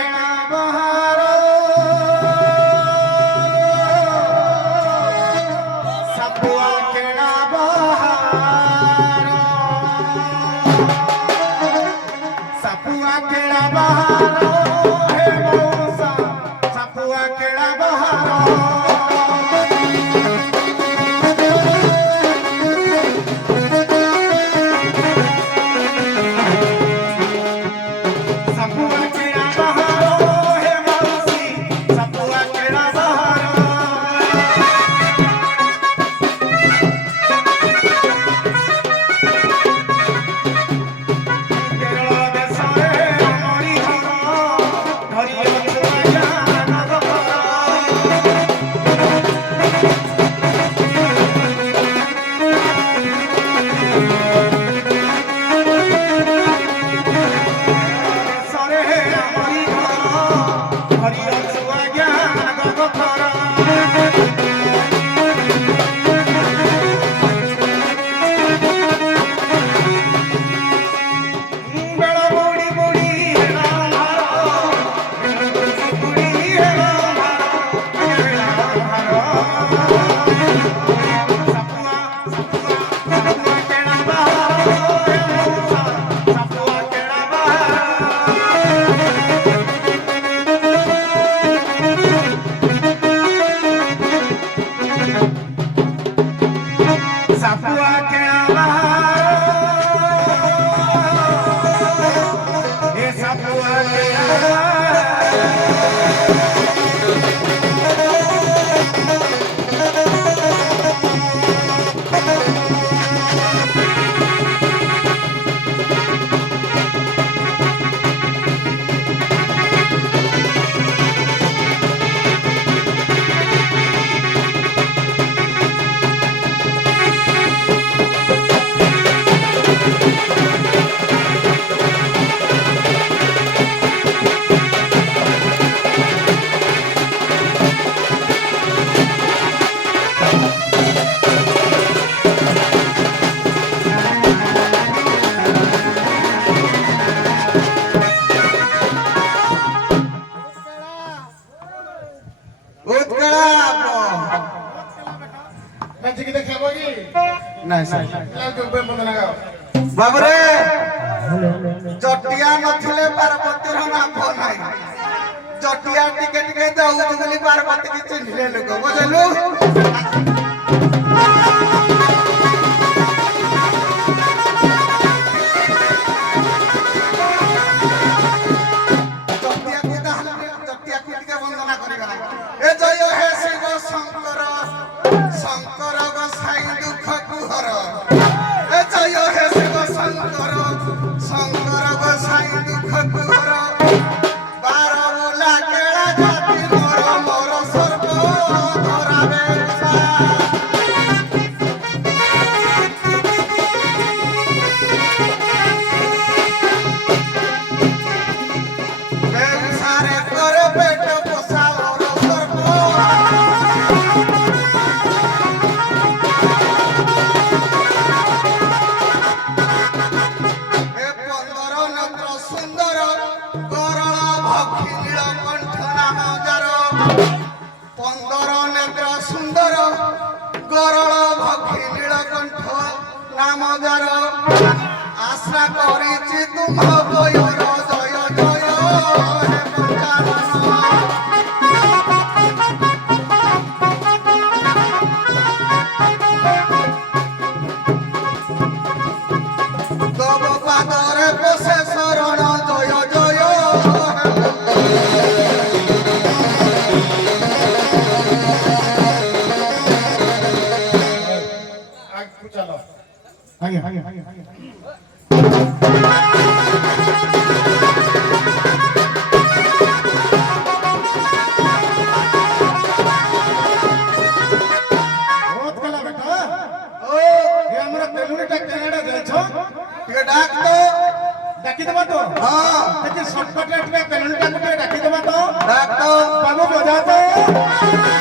खेड़ा बहारो सपुआ खेड़ा बहारो सपुआ खेड़ा बहारो हे मौसा सपुआ खेड़ा बहारो बाबरे जटिया नथिले पार्वती रो नाम नाही जटिया टिके टिके जाऊ बोली पार्वती की चिन्हले लोग बुझलु जटिया की दहले जटिया की टिके वंदना करिबा ए जय हे शिव शंकर शंकर गोसाई दुख कुहर ए जय हे शिव शंकर शंकर गोसाई दुख कुहर बारमुला केळा जाति मोर मोर सर्प धरावे बेसारे करे पेट पोसा मोर सर्प आशा करिछि तुम बयर जय जय हे पंचानन तब पादरे बसे शरण जय जय चलो आगे आगे आगे बहुत कला बेटा ओ ये हमरा तेलुनीटा कनाडा जाय छ टिके डाक तो डाकी देबा तो हां लेकिन शॉर्टकट में तेलुनीटा को डाकी देबा तो डाक तो बाबू बजा तो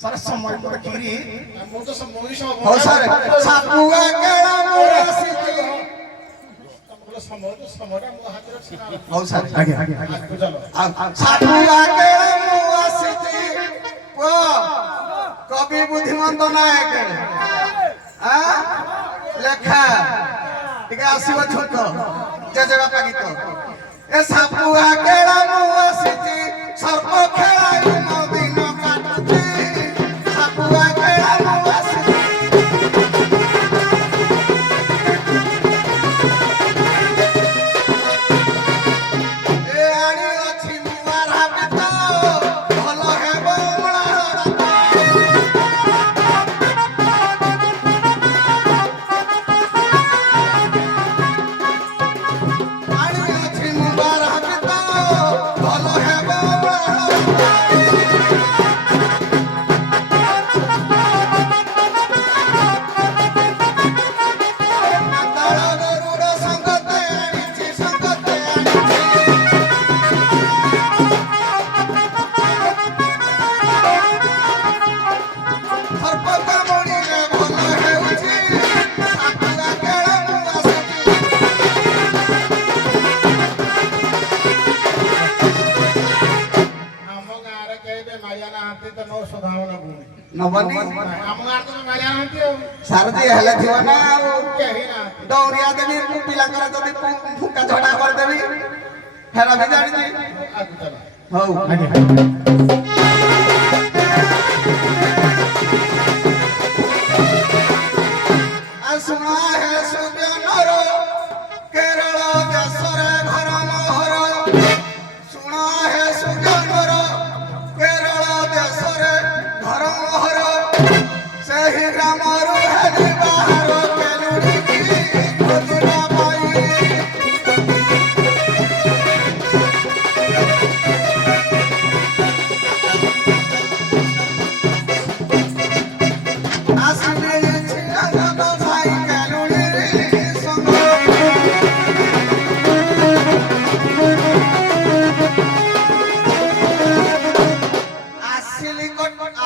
ସାର୍ ସମୟ ତ ଦେଖିକିରି ମୁଁ ତ ମୁଁ ସବୁ ହଉ ସାର୍ ସାପୁଆ କେଳା ମୁଁ ଆସିଛି ସମୟଟା ମୋ ହାତରେ ଅଛି ନା। ହଉ ସାର୍ ଆଜ୍ଞା ଆଜ୍ଞା ଆଗକୁ ଚାଲ। ସାପୁଆ କେଳା ମୁଁ ଆସିଛି ପୁଅ କବି ବୁଦ୍ଧିମନ୍ତ ନାୟକ ଲେଖା ଟିକେ ଆସିବ ଛୋଟ ଜେଜେବାପା ଗୀତ ଏ ସାପୁଆ କେଳା ମୁଁ ଆସିଛି ସର୍ପ ଖେଳାଇ ମୋ ଦିନ କାଟୁଛି ସାପୁଆ କେଳା ମୁଁ ଆସିଛି ଏ ଆଣି ଅଛି ମୁଁ ଆରାମିତ ଭଲ ହେବ ମୂଳ ଆଣି ଅଛି ମୁଁ ଆରାମିତ ଭଲ ହେବ ଦଳ ଗରୁଡ଼ ସଙ୍ଗତେ ଆଣିଛି ସଙ୍ଗତେ ଆଣିଛି ସର୍ପ କାମୁଡ଼ିଲେ ଭଲ ହେଉଛି ସାପୁଆ କେଳା ମୁଁ ଆସିଛି ଆମ ଗାଁରେ କେହି ବେମାରିଆ ନାହାନ୍ତି ତ ମୋ ସଦାବନ ଭୂମି ନବନି ଆମ ଗାଁରେ ତ ବେମାରିଆ ନାହାନ୍ତି ଆଉ ସାରଥି ହେଲେ ଥିବ ନା ଆଉ କେହି ନାହାନ୍ତି। ଦୌଡ଼ିଆ ଦେବି ପିଲାଙ୍କର ଯଦି ଫୁଙ୍କା ଝଡ଼ା କରିଦେବି ହେରା ବି ଜାଣିଛି ଆଗକୁ ଚାଲ। ହଉ ଶୁଣ ହେ ସୁଜନର କେରଳ ଦେଶରେ ଘର ମୋହର ଶୁଣ ହେ ସୁଜନର କେରଳ ଦେଶରେ ଘର ମୋହର ସେହି ଗ୍ରାମରୁ ହେଲି ବାହାର କେଲୁଡ଼ିକି ଖୋଜିବା ପାଇଁ ଆସିଲି ଆନନ୍ଦ ସାଇ କେଲୁଡ଼ି ସଙ୍ଗ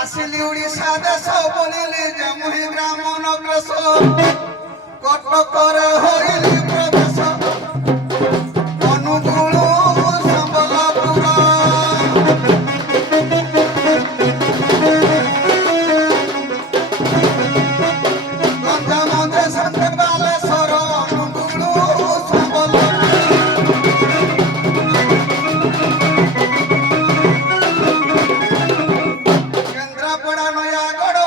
ଆସିଲି ଓଡ଼ିଶା ଦେଶ ବୋଲିଲି ଯେ ମୁହିଁ ଗ୍ରାମ ନଗ୍ରସ କଟକରେ ହୋଇଲି ପ୍ରବେଶ ଅନୁଗୁଳ ସମ୍ବଲପୁର ଗଞ୍ଜାମ ଦେଶ ବାଲେଶ୍ୱର ଅନୁଗୁଳ ସମ୍ବଲପୁର କେନ୍ଦ୍ରାପଡ଼ା ନୟାଗଡ଼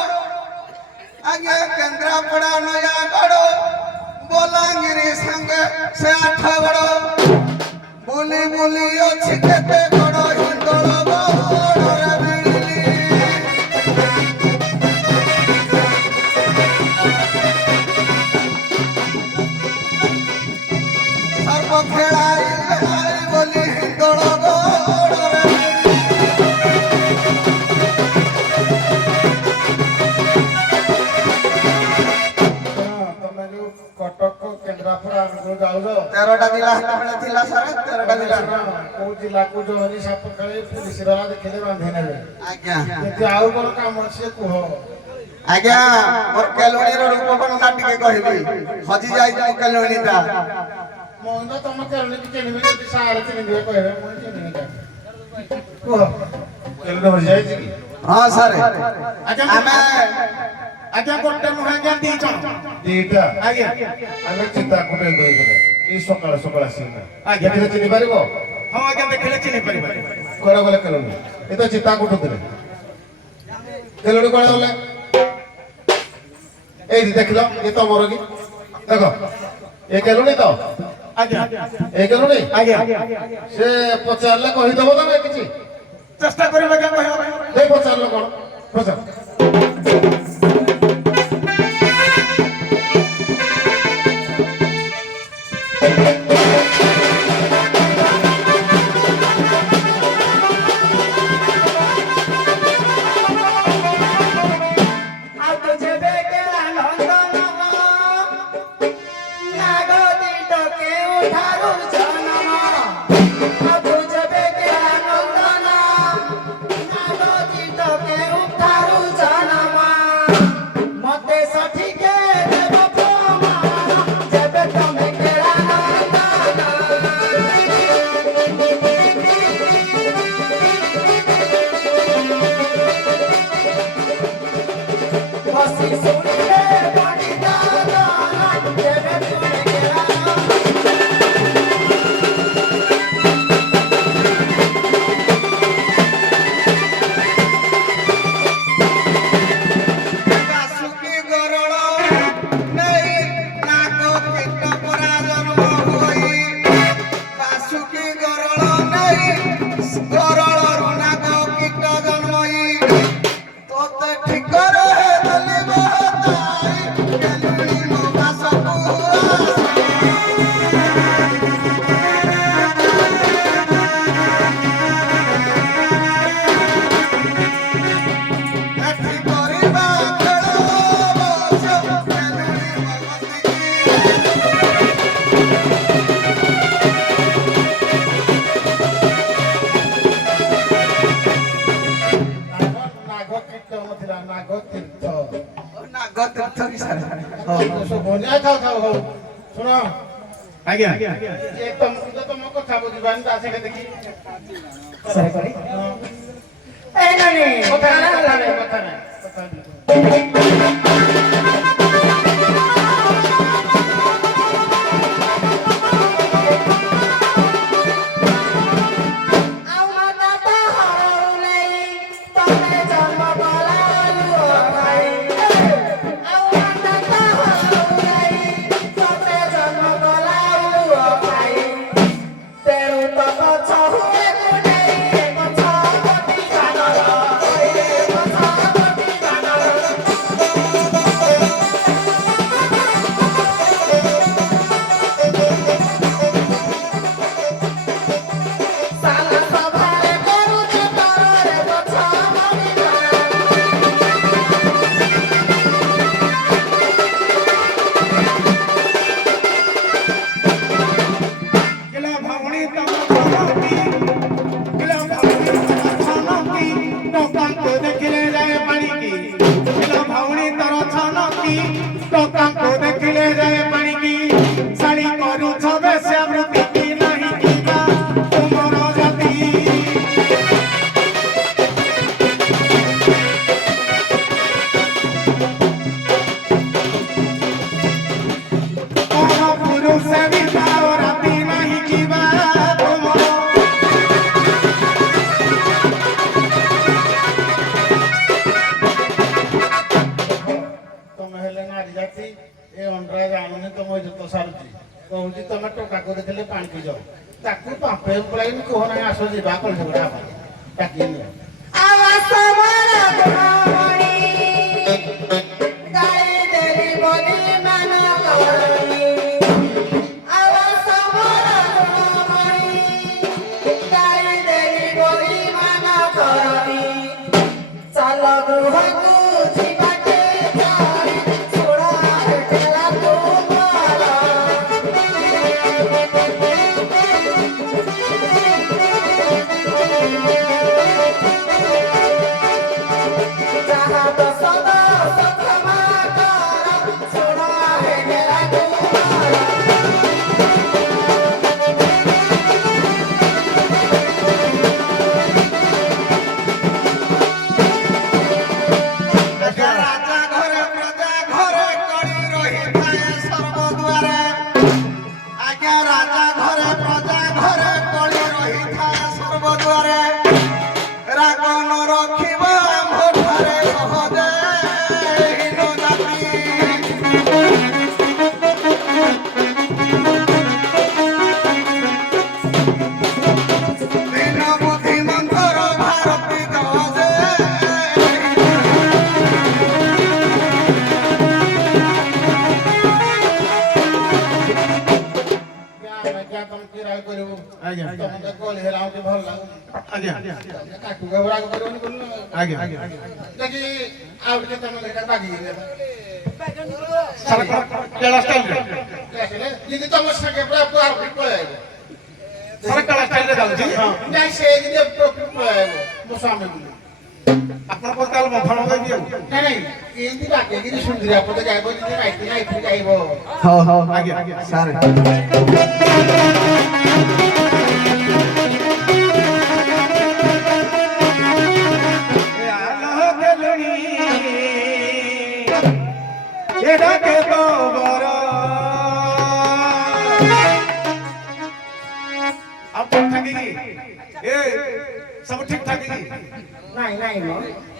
ଆଜ୍ଞା କେନ୍ଦ୍ରାପଡ଼ା ନୟାଗଡ଼ ବଲାଙ୍ଗିରି ସାଙ୍ଗେ ସେ ଆଠଗଡ଼ ବୁଲି ବୁଲି ଅଛି କେତେ ଗଡ଼ ହିନ୍ଦୋଳ ଗଡ଼ରେ ମିଳିଲି ସର୍ବ ଖେଳାଇ ବୋଲି ହିନ୍ଦୋଳ ଗଡ଼ରେ ମିଳିଲି ତମେ ଯୋଉ କଟକ କେନ୍ଦ୍ରାପଡ଼ା ଅନୁଗୁଳ ଯାଉଛ 13ଟା ଜିଲ୍ଲା ସେତେବେଳେ ଥିଲା ସାର୍ 13ଟା ଜିଲ୍ଲା କୋଉ ଜିଲ୍ଲାକୁ ଜହରି ସାପ ଖେଳି ପୁଲିସ ବାଲା ଦେଖିଲେ ବାନ୍ଧି ନେବେ। ଆଜ୍ଞା ଯଦି ଆଉ କଣ କାମ ଅଛି କୁହ। ଆଜ୍ଞା ମୋର କେଲୁଣୀର ରୂପ ବର୍ଣ୍ଣନା ଟିକେ କହିବି ହଜି ଯାଇଛି ମୋ କେଲୁଣୀଟା ମୁଁ ତ ତମ କେଳୁଣି ଚିହ୍ନିବି ଯଦି ସାର ଚିହ୍ନିବେ କହିବେ ମୁଁ ଚିହ୍ନିବି କାହିଁକି? କୁହ କେଳୁଣି ହଜିଯାଇଛି କି? ହଁ ସାର୍ ଆଜ୍ଞା ଆମେ ଆଜ୍ଞା ଗୋଟେ ନୁହେଁ ଆଜ୍ଞା ଦି ଜଣ ଦିଟା ଆଜ୍ଞା ଆମେ ଚିତା କୁଟେଇ ଦେଇଥିଲେ ଏଇ ସକାଳେ ସକାଳେ ଆସିକିନା ଆଜ୍ଞା। ଦେଖିଲେ ଚିହ୍ନି ପାରିବ ହଁ ଆଜ୍ଞା ଦେଖିଲେ ଚିହ୍ନି ପାରିବେ କୁଆଡେ ଗଲେ କେଳୁଣି ଏ ତ ଚିତା କୁଟୁଥିଲେ କେଳୁଣି କୁଆଡେ ଗଲେ ଏଇଠି ଦେଖିଲ ଏ ତମର କି ଦେଖ ଏ କେଳୁଣି ତ ଆଜ୍ଞା ଏ କେଳୁଣି ଆଜ୍ଞା ସେ ପଚାରିଲେ କହିଦବ ତମେ କିଛି ଚେଷ୍ଟା କରିବେ ଆଜ୍ଞା କହିବା ପାଇଁ ଦେଇ ପଚାରିଲ କଣ ପଚାର ବାସୁକି ଗରଳ ନେଇ ନାଗ କୀଟ ପରା ଜନ୍ମ ହୋଇ ବାସୁକି ଗରଳ ନେଇ ଗରଳରୁ ନାଗ କୀଟ ଜନ୍ମଇ ତୋତେ ଠିକରେ ଦେଲି ବହତାଇ କେଲୁଣି ମୋ ବାସକୁ ଏଠି କରିବା ଖେଳ ବସ କେଲୁଣି ମୋ ବସିକି ନାଗ କୀର୍ତ୍ତ ନଥିଲା ନାଗ ତୀର୍ଥ ନାଗ ତୀର୍ଥ କି ସାର ହଉ ଶୁଣ ଆଜ୍ଞା ଏ ତମ କଥା ବୁଝିବାନି ତା ସେଠି ଦେଖି ସାର୍ କରି ହଁ। ଏ ନାନୀ କଥା ନାହିଁ କଥା ନାହିଁ ଆଉ ମାତା ତ ହଉନେଇ ତମେ ଜନ୍ମ କଲାଲୁ ଭାଇ ଆଉ ମାତା ତ ହଉନେଇ ତମେ ଜନ୍ମ କଲାଲୁ ଭାଇ ତେଣୁ ତ ଗଛ ହୁଏ କୁନେଇ ଗଛ କୋଟି ଗାନର ଗଛ କୋଟି ଗାନର ସାଲା ସଭାରେ କରୁଛେ ତରରେ ଗଛ ମରିବା କିଲୋ ଭଉଣୀ ତମ ଛନକି କିଲୋ ଭଉଣୀ ତମ ଛନକି ଟୋକାଙ୍କୁ ଦେଖିଲେ ଯାଏ ପାଣିକି କିଲୋ ଭଉଣୀ ତୋର ଛନକି ଟୋକାଙ୍କୁ ଦେଖିଲେ ଯାଏ ପାଣିକି ଶାଢ଼ୀ କରୁଛ ବେଶ୍ୟାବୃତ୍ତି କି ନାହିଁ କିବା ତୁମର ଜାତି କଣ ପୁରୁଷ ବିବାହ ରାତି ନାହିଁ କିବା ତୁମର ତମେ ହେଲେ ନାରୀ ଜାତି ଏ ଅଣ୍ଡରା ଜାଣୁନି ତମ ଇଜ୍ଜତ ସାରୁଛି କହୁଛି ତମେ ଟୋକାକୁ ଦେଖିଲେ ପାଣି ପିଇଯାଅ ତାକୁ ପାମ୍ପେ ପଳାଇନି କୁହ ନାହିଁ ଆସ ଯିବା କଳି ଝଗଡ଼ା ହବ ଡାକି ନିଅ ଆବାସ ମର ଗୁଣମଣି ଗାଳି ଦେଲି ବୋଲି ମାନ କରଣି ଆବାସ ମର ଗୁଣମଣି ଗାଳି ଦେଲି ବୋଲି ମାନ କରଣି ଚାଲ ଗୃହକୁ ଯିବାକେ ଚାରି ଛୋଡ଼ା ହେଲା ତୁମର ଯାହା ଦଶ ଦଶ କ୍ଷମା କର ଛୋଡ଼ା ହେଲା ତୁମର ରାଜା ଘରେ ପ୍ରଜା ଘରେ କଳି ରହିଥାଏ ସର୍ବଦ୍ୱାରେ ଆଜ୍ଞା ରାଜା ଘରେ ପ୍ରଜା ଘରେ କଳି ରହିଥାଏ ସର୍ବଦ୍ୱାରେ ରାଗ ନ ରଖିବ ଆମ୍ଭଠାରେ ସହଜେ ହୀନ ଜାତି ଦୀନ ବୁଦ୍ଧିମନ୍ତର ଭାରତୀ ଗଜେ क्या तुम किराए करू ଆଜ୍ଞା ତମେ କଳି ହେଲା ମୋତେ ଭଲ ଲାଗୁନି ଆଜ୍ଞା କାକୁ ଗବରା କରିବନି ବୋଲ ଆଜ୍ଞା ଦେଖି ଆଉ ଟିକେ ତମେ ଲେଖା ବାଗି ସାର୍ କେଳା ଷ୍ଟାଇଲରେ ଆସିଲେ ଯଦି ତମ ସାଙ୍ଗେ ପୁରା ପୁରା ପଳେଇବ ସାର୍ କେଳା ଷ୍ଟାଇଲରେ ଯାଉଛି ନାଇଁ ସେ ଯଦି ପଳେଇବ ମୋ ସ୍ୱାମୀ ବୋଲି ଆପଣଙ୍କ ତାହେଲେ ମଫଣ ଦେବି ଆଉ ନାଇଁ ଏମିତି ବାଗେଇକିରି ସୁନ୍ଦରିଆ ପଟେ ଯାଇବ ଯଦି ନାଇଟି ନାଇଟି ଯାଇବ ହଉ ହଉ ଆଜ୍ଞା ସାର୍ ଆଲୋ କେଲୁଣି ଏ ସବୁ ଠିକ ଠାକ କି ନାଇଁ ନାଇଁ ମ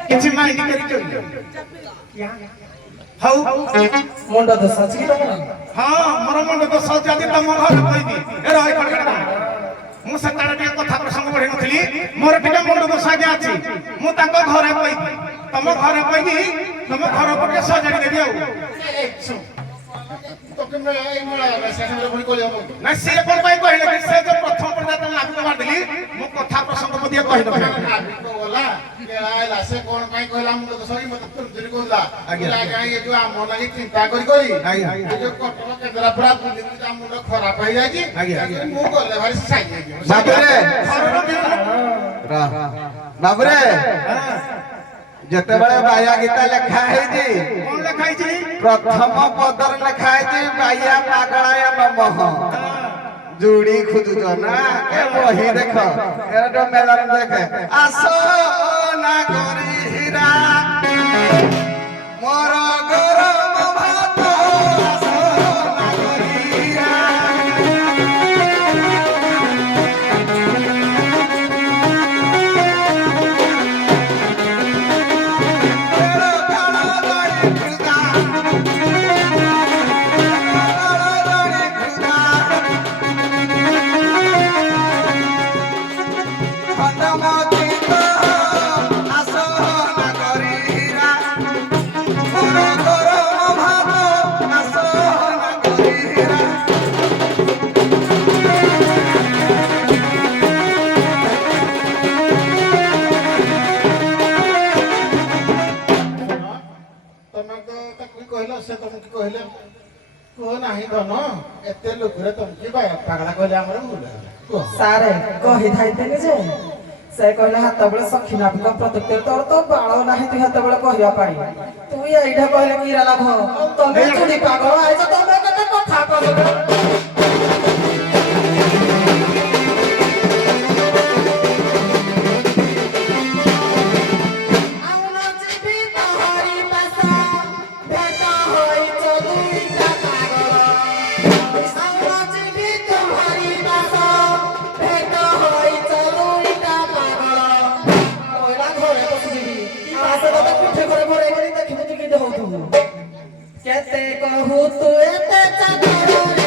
କିଛି ମାଇଣ୍ଡ କରି ହଉ ମୁଣ୍ଡ ଦୋଷ ଅଛି କି ତମର? ହଁ ମୋର ମୁଣ୍ଡ ଦୋଷ ଅଛି ଆଜି ତମ ଘରେ କହିବି ଏ ରହ ମୁଁ ସେତେବେଳେ ଟିକେ କଥା ପ୍ରସଙ୍ଗ ବଢେଇ ନଥିଲି ମୋର ଟିକେ ମୁଣ୍ଡ ଦୋଷ ଆଜ୍ଞା ଅଛି ମୁଁ ତାଙ୍କ ଘରେ କହିବି ତମ ଘରେ କହିବି ତମ ଘରକୁ ଟିକେ ସଜାଡି ଦେବି ଆଉ ନା ସିଏ କଣ ପାଇଁ କହିଲେ କି ସେ ଯୋଉ ପ୍ରଥମ ପର୍ଯ୍ୟାୟ ନାବିକ ମାରିଦେଲି ମୁଁ କଥା ପ୍ରସଙ୍ଗ ମଧ୍ୟ କହିଦେବି ସେ କଣ ପାଇଁ କହିଲା ମୁଁ ତ ସରି ମତେ ତୁରତୁରି କହୁଥିଲା ଏ ଯୋଉ ଆମ ଲାଗି ଚିନ୍ତା କରି ଏ ଯୋଉ କଟକ କେନ୍ଦ୍ରାପଡା ବୁଲିକି ତା ମୁଣ୍ଡ ଖରାପ ହେଇଯାଇଛି ମୁଁ ଗଲେ ଭାରି ବାବୁରେ ଯେତେବେଳେ ବାୟା ଗୀତା ଲେଖା ହେଇଛି କଣ ଲେଖା ହେଇଛି ପ୍ରଥମ ପଦରେ ଲେଖା ହେଇଛି ବାୟା ପାଗଳାୟ ନମଃ ଯୋଡ଼ି ଖୋଜୁଛ ନା ଏ ବହି ଦେଖ ଏଟା ମେଳନ ଦେଖେ ଆସ ନା କରି ହୀରା ମୋର ଗରମ ଭାତ ଆସ ନା କରି ହୀରା ସାରେ କହିଥାଇଥିଲି ଯେ ସେ କହିଲେ ହାତବେଳେ ସଖୀ ନାବିକ ପ୍ରତ୍ୟକ୍ଷ ତୋର ତ ବାଳ ନାହିଁ ତୁ ହାତବେଳେ କହିବା ପାଇଁ ତୁ ଏଇଟା କହିଲେ କି ଲାଭ ତମେ ଚୁଡ଼ି ପାଗଳ ଆଇଛ ତମେ କେତେ କଥା କହିବ କେତେ କହୁ ତୁ ଏତେ ଚାକର